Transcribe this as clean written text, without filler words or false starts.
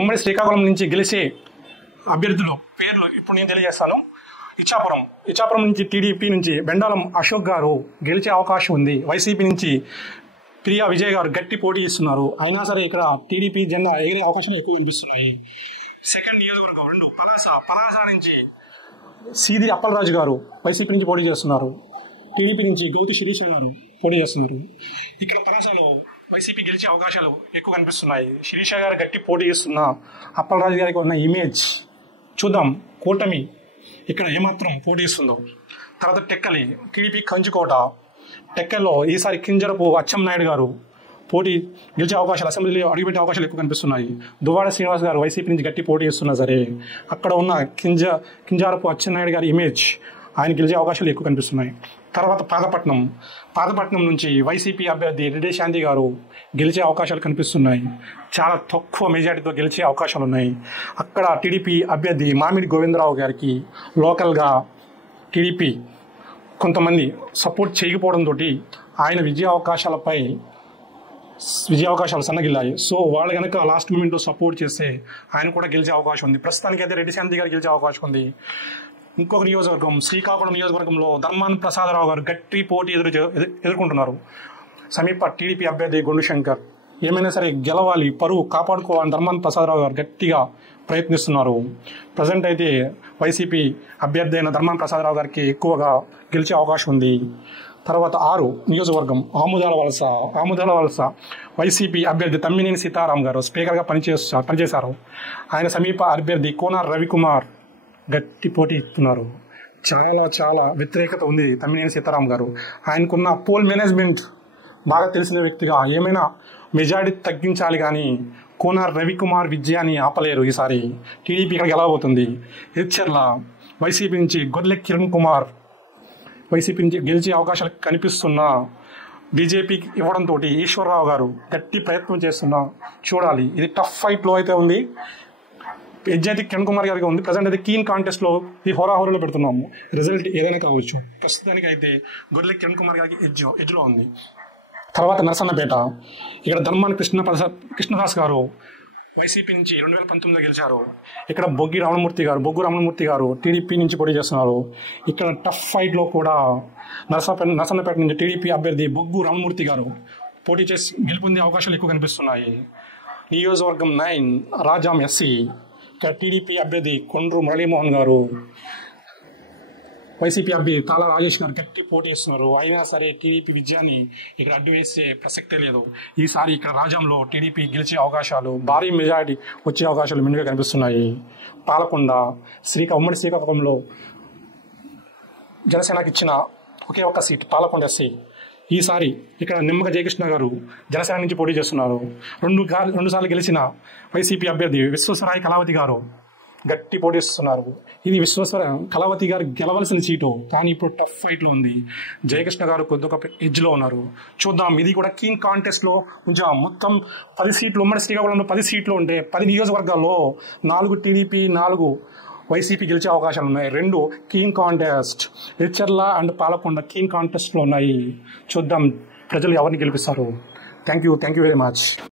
ఉమ్మడి శ్రీకాకుళం నుంచి గెలిచే అభ్యర్థుల పేర్లు ఇప్పుడు నేను తెలియజేస్తాను. ఇచ్చాపురం నుంచి టీడీపీ నుంచి బెండాలం అశోక్ గారు గెలిచే అవకాశం ఉంది. వైసీపీ నుంచి ప్రియా విజయ్ గారు గట్టి పోటీ ఇస్తున్నారు. అయినా సరే ఇక్కడ టీడీపీ జెండా ఎగిరే అవకాశం ఎక్కువ కనిపిస్తున్నాయి. సెకండ్ నియోజకవర్గం 2 పలాస నుంచి సీది అప్పలరాజు గారు వైసీపీ నుంచి పోటీ చేస్తున్నారు. టీడీపీ నుంచి గౌతి శిరీష గారు పోటీ చేస్తున్నారు. ఇక్కడ పలాసలో వైసీపీ గెలిచే అవకాశాలు ఎక్కువ కనిపిస్తున్నాయి. శిరీష గారు గట్టి పోటీ చేస్తున్న అప్పలరాజు గారికి ఉన్న ఇమేజ్ చూద్దాం. కూటమి ఇక్కడ ఏమాత్రం పోటీ ఇస్తుందో. తర్వాత టెక్కలి టీడీపీ కంచుకోట. టెక్కల్లో ఈసారి కింజరపు అచ్చెన్నాయుడు గారు పోటీ గెలిచే అవకాశాలు, అసెంబ్లీలో అడుగుపెట్టే అవకాశాలు ఎక్కువ కనిపిస్తున్నాయి. దువ్వాడ శ్రీనివాస్ గారు వైసీపీ నుంచి గట్టి పోటీ ఇస్తున్నా సరే అక్కడ ఉన్న కింజారపు అచ్చెన్నాయుడు గారి ఇమేజ్ ఆయన గెలిచే అవకాశాలు ఎక్కువ కనిపిస్తున్నాయి. తర్వాత పాతపట్నం నుంచి వైసీపీ అభ్యర్థి రెడ్డి శాంతి గారు గెలిచే అవకాశాలు కనిపిస్తున్నాయి. చాలా తక్కువ మెజార్టీతో గెలిచే అవకాశాలు ఉన్నాయి. అక్కడ టీడీపీ అభ్యర్థి మామిడి గోవిందరావు గారికి లోకల్గా టీడీపీ కొంతమంది సపోర్ట్ చేయకపోవడంతో ఆయన విజయ అవకాశాలు సన్నగిల్లాయి. సో వాళ్ళు కనుక లాస్ట్ మూమెంట్లో సపోర్ట్ చేస్తే ఆయన కూడా గెలిచే అవకాశం ఉంది. ప్రస్తుతానికి అయితే రెడ్డి శాంతి గారు గెలిచే అవకాశం ఉంది. ఇంకొక నియోజకవర్గం శ్రీకాకుళం నియోజకవర్గంలో ధర్మాన ప్రసాదరావు గారు గట్టి పోటీ ఎదుర్కొంటున్నారు. సమీప టీడీపీ అభ్యర్థి గొండు శంకర్ ఏమైనా సరే గెలవాలి, పరువు కాపాడుకోవాలని ధర్మాన ప్రసాదరావు గారు గట్టిగా ప్రయత్నిస్తున్నారు. ప్రజెంట్ అయితే వైసీపీ అభ్యర్థి అయిన ధర్మాన ప్రసాదరావు గారికి ఎక్కువగా గెలిచే అవకాశం ఉంది. తర్వాత 6 నియోజకవర్గం ఆముదాల వలస వైసీపీ అభ్యర్థి తమ్మినేని సీతారాం గారు స్పీకర్గా పనిచేశారు. ఆయన సమీప అభ్యర్థి కోనార్ రవికుమార్ గట్టి పోటీ ఇస్తున్నారు. చాలా వ్యతిరేకత ఉంది తమ్మినేని సీతారాం గారు. ఆయనకున్న పోల్ మేనేజ్మెంట్ బాగా తెలిసిన వ్యక్తిగా ఏమైనా మెజారిటీ తగ్గించాలి కానీ కోనార్ రవికుమార్ విజయాన్ని ఆపలేరు. ఈసారి టీడీపీ ఇక్కడ గెలవబోతుంది. హెచ్చర్ల వైసీపీ నుంచి గొర్లె కిరణ్ కుమార్ వైసీపీ నుంచి గెలిచే అవకాశాలు కనిపిస్తున్నా బీజేపీకి ఇవ్వడంతో ఈశ్వరరావు గారు గట్టి ప్రయత్నం చేస్తున్నా చూడాలి. ఇది టఫ్ ఫైట్లో అయితే ఉంది. ఎడ్జ్ అయితే కిరణ్ కుమార్ గారికి ఉంది. ప్రజెంట్ అయితే కీన్ కాంటెస్ట్లో ఈ హోరాహోరాలో పెడుతున్నాము. రిజల్ట్ ఏదైనా కావచ్చు. ప్రస్తుతానికి అయితే గొర్రె కిరణ్ కుమార్ గారికి ఎడ్జ్లో ఉంది. తర్వాత నరసన్నపేట ఇక్కడ ధర్మాన కృష్ణదాస్ గారు వైసీపీ నుంచి 2019లో గెలిచారు. ఇక్కడ బొగ్గు రామమూర్తి గారు టీడీపీ నుంచి పోటీ చేస్తున్నారు. ఇక్కడ టఫ్ ఫైట్లో కూడా నరసన్నపేట నుంచి టీడీపీ అభ్యర్థి బొగ్గు రామమూర్తి గారు పోటీ చేసి గెలుపొందే అవకాశాలు ఎక్కువ కనిపిస్తున్నాయి. నియోజకవర్గం 9 రాజాం ఎస్సీ ఇక్కడ టీడీపీ అభ్యర్థి కొండ్రు మురళీమోహన్ గారు వైసీపీ అభ్యర్థి తాలా రాజేష్ గారు గట్టి పోటీ ఇస్తున్నారు. అయినా సరే టీడీపీ విజయాన్ని ఇక్కడ అడ్డు వేసే ప్రసక్తే లేదు. ఈసారి ఇక్కడ రాజ్యంలో టీడీపీ గెలిచే అవకాశాలు, భారీ మెజారిటీ వచ్చే అవకాశాలు మెండుగా కనిపిస్తున్నాయి. పాలకొండ ఉమ్మడి శ్రీకాకుళంలో జనసేనకి ఇచ్చిన ఒకే ఒక్క సీట్ పాలకొండ ఎస్సీ. ఈసారి ఇక్కడ నిమ్మక జయకృష్ణ గారు జనసేన నుంచి పోటీ చేస్తున్నారు. 2 సార్లు గెలిచిన వైసీపీ అభ్యర్థి విశ్వేశ్వరాయ కళావతి గారు గట్టి పోటీ ఇస్తున్నారు. ఇది కళావతి గారు గెలవలసిన సీటు కానీ ఇప్పుడు టఫ్ ఫైట్లో ఉంది. జయకృష్ణ గారు కొద్దిగా ఎడ్జ్లో ఉన్నారు. చూద్దాం. ఇది కూడా కీన్ కాంటెస్ట్లో ఉంచాం. మొత్తం 10 సీట్లు ఉమ్మడి శ్రీకాకుళంలో 10 సీట్లు ఉంటే 10 నియోజకవర్గాల్లో 4 టీడీపీ 4 వైసీపీ గెలిచే అవకాశాలు ఉన్నాయి. 2 keen contest. Etcherla and Palakonda keen కాంటెస్ట్లో ఉన్నాయి. చూద్దాం ప్రజలు ఎవరిని గెలిపిస్తారు. Thank you very much.